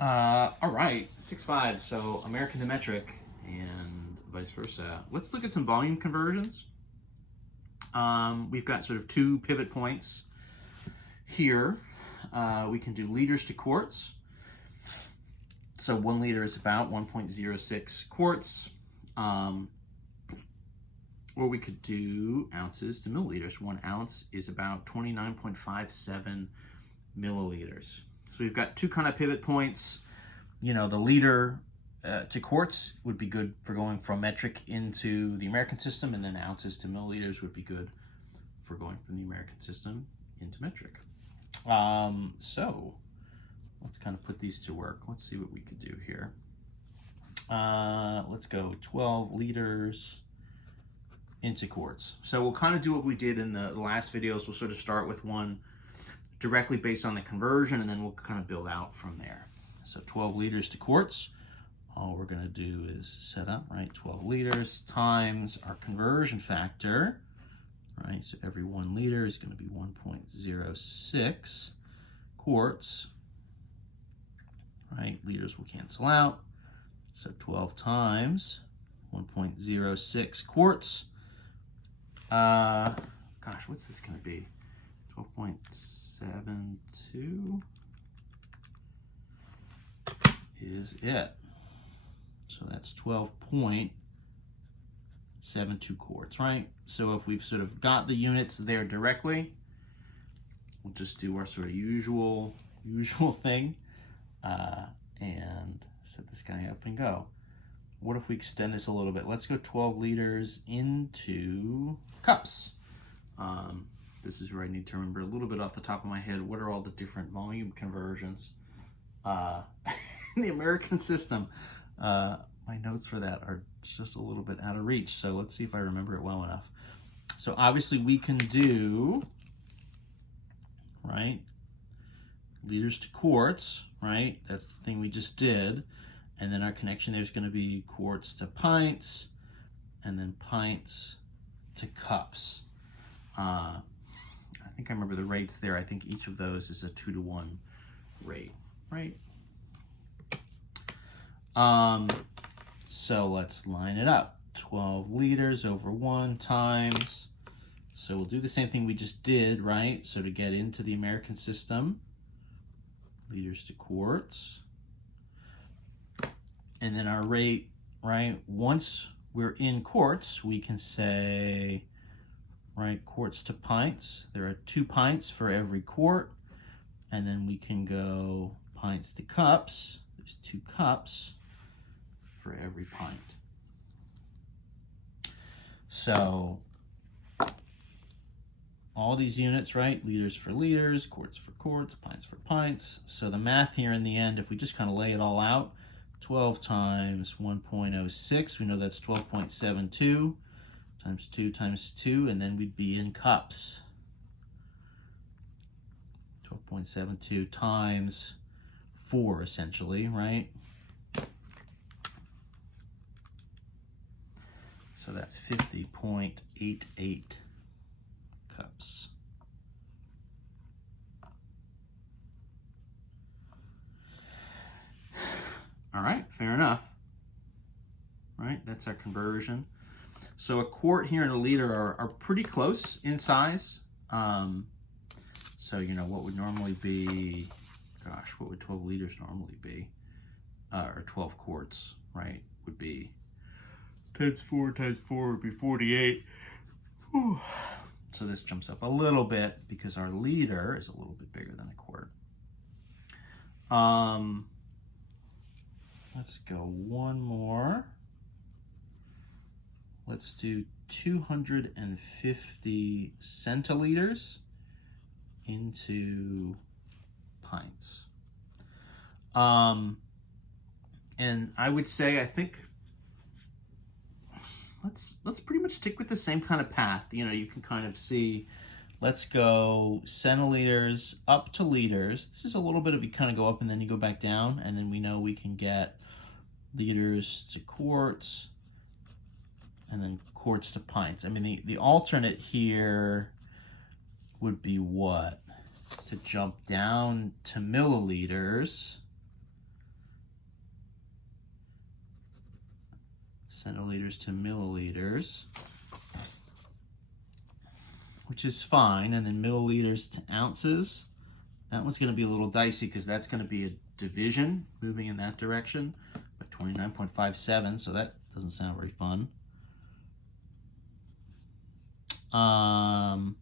All right, 6.5. So American to metric and vice versa. Let's look at some volume conversions. We've got sort of two pivot points here. We can do liters to quarts. So 1 liter is about 1.06 quarts. Or we could do ounces to milliliters. 1 ounce is about 29.57 milliliters. So we've got two kind of pivot points. You know, the liter to quarts would be good for going from metric into the American system, and then ounces to milliliters would be good for going from the American system into metric. So let's kind of put these to work. Let's see what we could do here. Let's go 12 liters into quarts. So we'll kind of do what we did in the last videos. We'll sort of start with one directly based on the conversion, and then we'll kind of build out from there. So 12 liters to quarts. All we're going to do is set up, right, 12 liters times our conversion factor, right? So every 1 liter is going to be 1.06 quarts, right? Liters will cancel out. So 12 times 1.06 quarts. Gosh, what's this going to be? 12.72 is it. So that's 12.72 quarts, right? So if we've sort of got the units there directly, we'll just do our sort of usual thing and set this guy up and go. What if we extend this a little bit? Let's go 12 liters into cups. This is where I need to remember a little bit off the top of my head. What are all the different volume conversions in the American system? My notes for that are just a little bit out of reach. So let's see if I remember it well enough. So obviously we can do, right, liters to quarts, right? That's the thing we just did. And then our connection there is going to be quarts to pints, and then pints to cups. I think I remember the rates there. I think each of those is a 2-to-1 rate, right? So let's line it up. 12 liters over 1 times. So we'll do the same thing we just did, right? So to get into the American system, liters to quarts. And then our rate, right, once we're in quarts, we can say, right, quarts to pints. There are 2 pints for every quart. And then we can go pints to cups. There's 2 cups for every pint. So all these units, right, liters for liters, quarts for quarts, pints for pints. So the math here in the end, if we just kind of lay it all out, 12 times 1.06, we know that's 12.72 times 2 times 2, and then we'd be in cups. 12.72 times 4, essentially, right? So that's 50.88 cups. All right, fair enough. Right, that's our conversion. So a quart here and a liter are pretty close in size. So, you know, what would normally be, gosh, what would 12 liters normally be? Or 12 quarts, right, would be times 4 would be 48. Whew. So this jumps up a little bit because our liter is a little bit bigger than a quart. Let's go one more. Let's do 250 centiliters into pints. And I would say, I think, let's pretty much stick with the same kind of path. You know, you can kind of see, let's go centiliters up to liters. This is a little bit of, you kind of go up and then you go back down, and then we know we can get liters to quarts, and then quarts to pints. I mean, the alternate here would be what? To jump down to milliliters, centiliters to milliliters, which is fine. And then milliliters to ounces. That one's going to be a little dicey because that's going to be a division moving in that direction by 29.57, so that doesn't sound very fun. And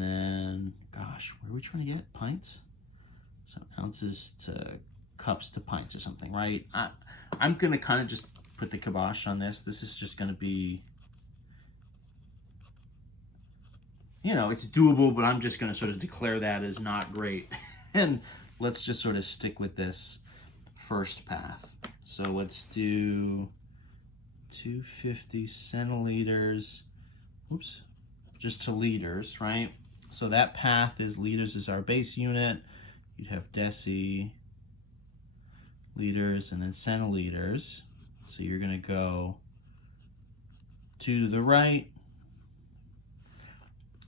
then, gosh, where are we trying to get? Pints? So ounces to cups to pints or something, right? I'm going to kind of just put the kibosh on this. This is just going to be, you know, it's doable, but I'm just going to sort of declare that as not great. And let's just sort of stick with this first path. So let's do 250 centiliters, oops, just to liters, right? So that path is liters is our base unit. You'd have deci, liters, and then centiliters. So you're going to go 2 to the right.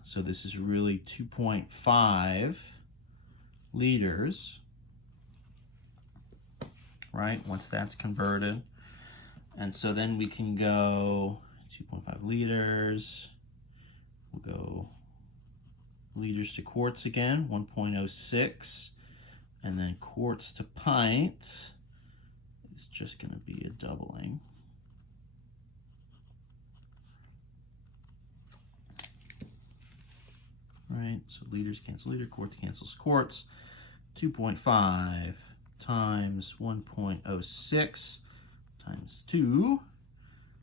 So this is really 2.5 liters, right? Once that's converted. And so then we can go 2.5 liters. We'll go liters to quarts again, 1.06. And then quarts to pint is just going to be a doubling. Right, so liters cancel liter, quarts cancels quarts. 2.5 times 1.06 times 2.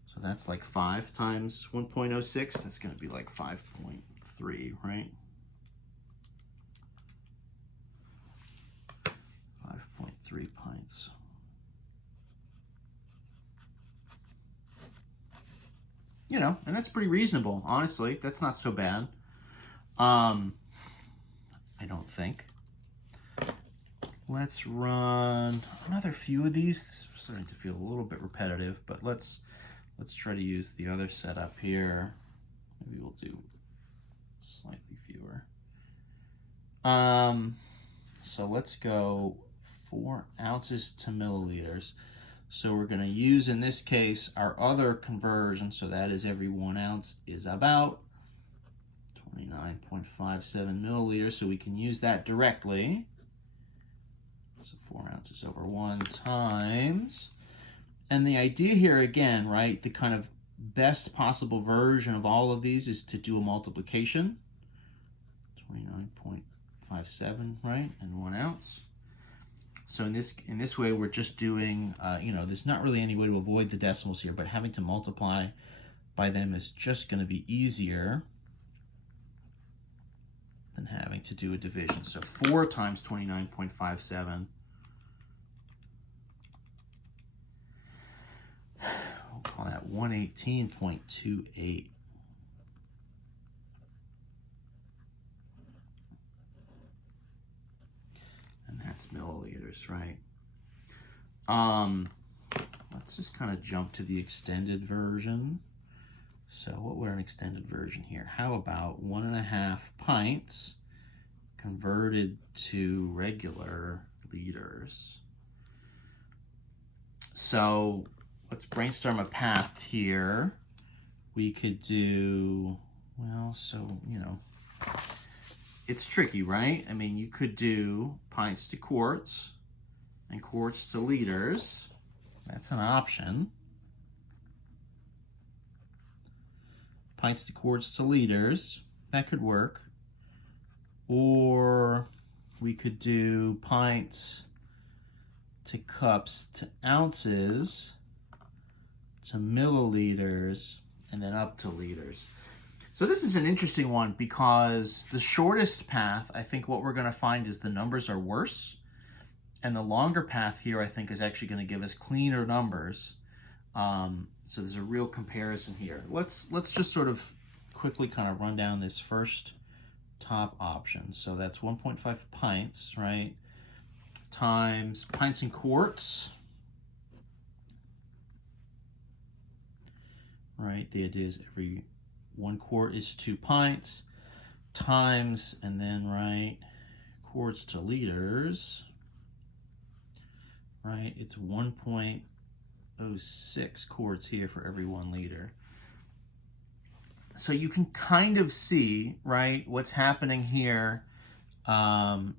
So that's like 5 times 1.06. That's going to be like 5.3, right? 5.3 pints. You know, and that's pretty reasonable, honestly. That's not so bad. I don't think. Let's run another few of these. This is starting to feel a little bit repetitive, but let's try to use the other setup here. Maybe we'll do slightly fewer. So let's go 4 ounces to milliliters. So we're going to use, in this case, our other conversion. So that is every 1 ounce is about 29.57 milliliters. So we can use that directly. So 4 ounces over 1 times. And the idea here, again, right, the kind of best possible version of all of these is to do a multiplication. 29.57, right, and 1 ounce. So in this way, we're just doing, you know, there's not really any way to avoid the decimals here, but having to multiply by them is just going to be easier than having to do a division. So 4 times 29.57. We'll call that 118.28. And that's milliliters, right? Let's just kind of jump to the extended version. So what were an extended version here? How about 1.5 pints converted to regular liters? So let's brainstorm a path here. We could do, well, so, you know, it's tricky, right? I mean, you could do pints to quarts and quarts to liters. That's an option. Pints to quarts to liters. That could work. Or we could do pints to cups to ounces to milliliters and then up to liters. So this is an interesting one because the shortest path, I think what we're going to find is the numbers are worse. And the longer path here, I think, is actually going to give us cleaner numbers. So there's a real comparison here. Let's just sort of quickly kind of run down this first top option. So that's 1.5 pints, right, times pints and quarts. Right, the idea is every 1 quart is 2 pints times, and then, right, quarts to liters, right, it's 1.5 0.06 quarts here for every 1 liter. So you can kind of see, right, what's happening here.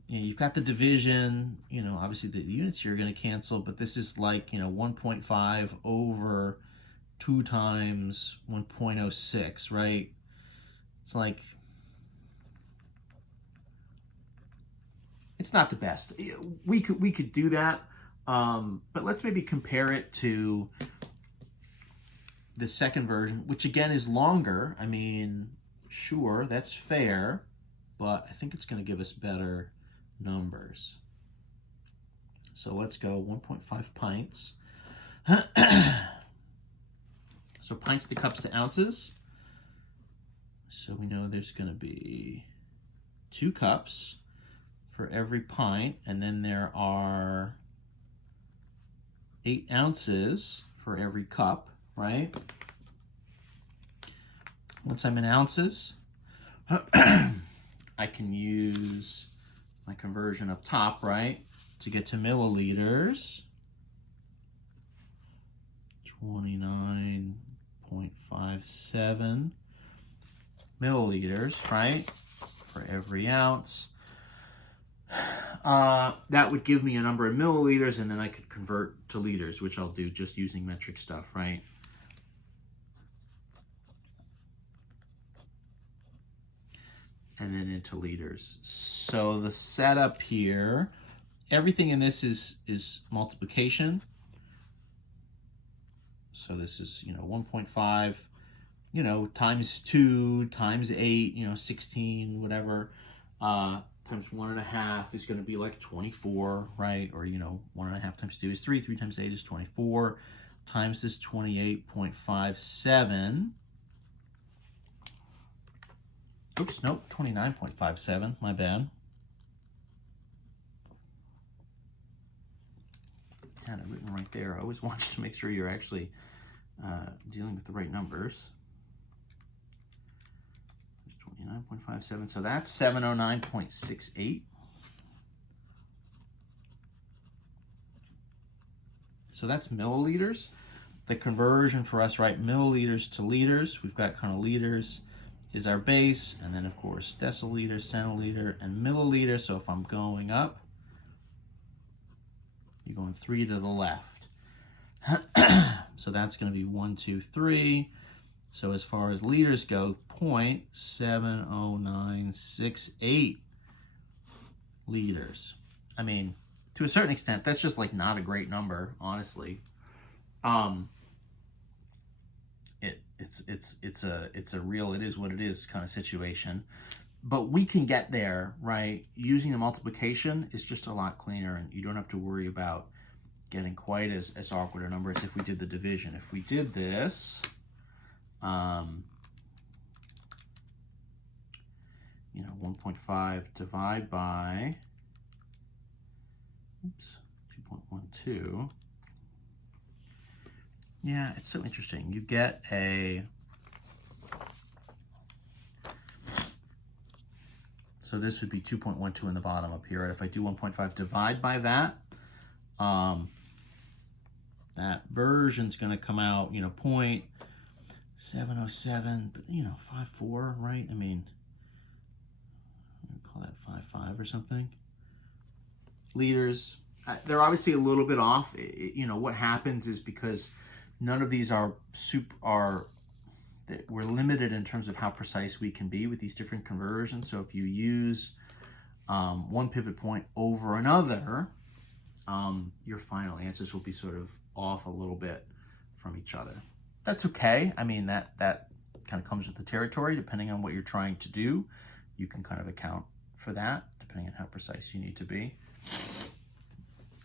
You've got the division, obviously the units here are going to cancel, but this is like, 1.5 over 2 times 1.06, right? It's like, it's not the best. We could do that, but let's maybe compare it to the second version, which again is longer. I mean, sure, that's fair, but I think it's going to give us better numbers. So let's go 1.5 pints. So pints to cups to ounces. So we know there's going to be 2 cups for every pint, and then there are 8 ounces for every cup, right? Once I'm in ounces, I can use my conversion up top, right, to get to milliliters. 29.57 milliliters, right, for every ounce. That would give me a number of milliliters, and then I could convert to liters, which I'll do just using metric stuff, right? And then into liters. So the setup here, everything in this is multiplication. So this is, 1.5, times 2, times 8, 16, whatever, times 1.5 is going to be like 24, right? Or, 1.5 times 2 is 3, 3 times 8 is 24, times this 28.57. Oops, nope, 29.57, my bad. Had it written right there. I always watch to make sure you're actually dealing with the right numbers. 29.57, so that's 709.68. So that's milliliters. The conversion for us, right, milliliters to liters, we've got kind of liters is our base, and then of course deciliter, centiliter, and milliliter. So if I'm going up, you're going 3 to the left. So that's going to be 1, 2, 3. So as far as liters go, 0.70968 liters. I mean, to a certain extent, that's just like not a great number, honestly. It's a real, it is what it is kind of situation. But we can get there, right? Using the multiplication is just a lot cleaner, and you don't have to worry about getting quite as awkward a number as if we did the division. If we did this, 1.5 divide by, 2.12. Yeah, it's so interesting. You get a, so this would be 2.12 in the bottom up here. Right? If I do 1.5 divide by that, that version's going to come out, 0.707, but 5.4, right? I mean, call that 5.5 or something. Liters, they're obviously a little bit off. What happens is because none of these we're limited in terms of how precise we can be with these different conversions. So if you use one pivot point over another, your final answers will be sort of off a little bit from each other. That's okay. I mean, that kind of comes with the territory. Depending on what you're trying to do, you can kind of account for that, depending on how precise you need to be.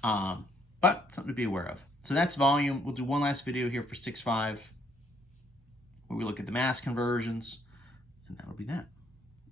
But something to be aware of. So that's volume. We'll do one last video here for 6.5, where we look at the mass conversions, and that'll be that.